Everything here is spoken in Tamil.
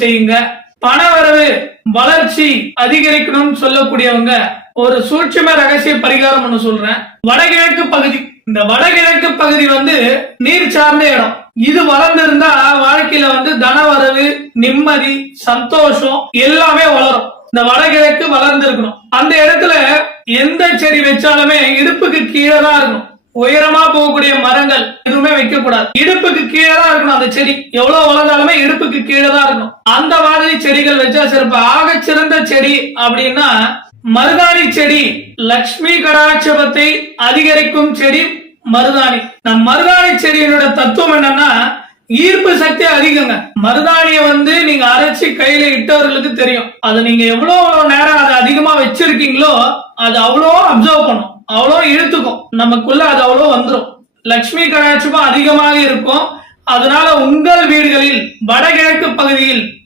செய்யுங்க. பணவரவு வளர்ச்சி அதிகரிக்கணும்னு சொல்லக்கூடியவங்க ஒரு சூட்சும ரகசிய பரிகாரம் ஒண்ணு சொல்றேன். வடகிழக்கு பகுதி, இந்த வடகிழக்கு பகுதி நீர் சார்ந்த இடம். இது வளர்ந்திருந்தா வாழ்க்கையில தனவரவு, நிம்மதி, சந்தோஷம் எல்லாமே வளரும். இந்த வடகிழக்கு வளர்ந்து இருக்கணும். அந்த இடத்துல எந்த செடி வச்சாலுமே இடுப்புக்கு கீழே தான் இருக்கணும். உயரமா போகக்கூடிய மரங்கள் எதுவுமே வைக்க கூடாது. இடுப்புக்கு கீழே தான் இருக்கணும். அந்த செடி எவ்வளவு வளர்ந்தாலுமே இடுப்புக்கு கீழே தான் இருக்கணும். அந்த மாதிரி செடிகள் வச்சா சிறப்பு. ஆக சிறந்த செடி அப்படின்னா மருதாணி செடி. லட்சுமி கடாட்சபத்தை அதிகரிக்கும் செடி மருதாணி. நம் மருதாணி செடியினோட தத்துவம் என்னன்னா ஈர்ப்பு சக்தி அதிகங்க. மருதாணிய நீங்க அரைச்சி கையில இட்டவர்களுக்கு தெரியும். அது நீங்க எவ்வளவு நேரம் அதை அதிகமா வச்சிருக்கீங்களோ அது அவ்வளோ அப்சர்வ் பண்ணும், அவ்வளோ இழுத்துக்கும், நமக்குள்ள அது அவ்வளோ வந்துடும். லட்சுமி கடாட்சமும் அதிகமாக இருக்கும். அதனால உங்கள் வீடுகளில் வடகிழக்கு பகுதியில்